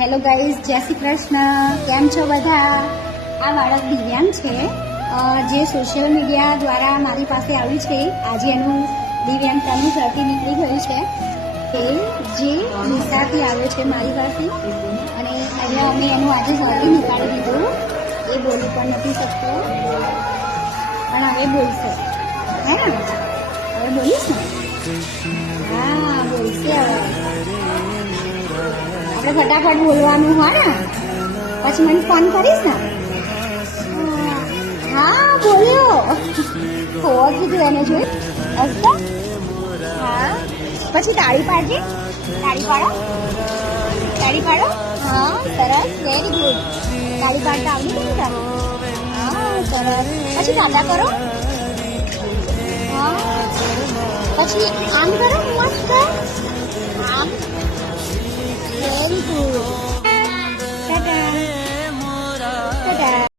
Hello guys, જય શ્રી કૃષ્ણ. કેમ છો બધા? આ બાળક દિવ્યાંગ છે, જે સોશિયલ મીડિયા દ્વારા મારી પાસે આવ્યું છે. આજે એનું દિવ્યાંગતાનું સર્ટી નીકળી ગયું છે, એ જે નિશાથી આવ્યો છે મારી પાસે, અને અહીંયા અમે એનું આજે સર્ટી નીકાળી દીધું. એ બોલી પણ નથી શકતો, પણ હવે બોલશે. હે ને? હવે બોલીશ ને? હા, બોલશે હવે. આપણે ફટાફટ બોલવાનું હોય ને, પછી મને ફોન કરીશ ને. હા, બોલ્યો. હોવો કીધું એને જોઈ. અસ્તા હા, પછી તાળી પાડજે. તાળી પાડો, તાળી પાડો. હા, સરસ, વેરી ગુડ. તાળી પાડતા આવડી ગયું તારે? હા, સરસ. પછી દાદા કરો. હા, પછી આમ કરો, મસ્ત આમ. Very good.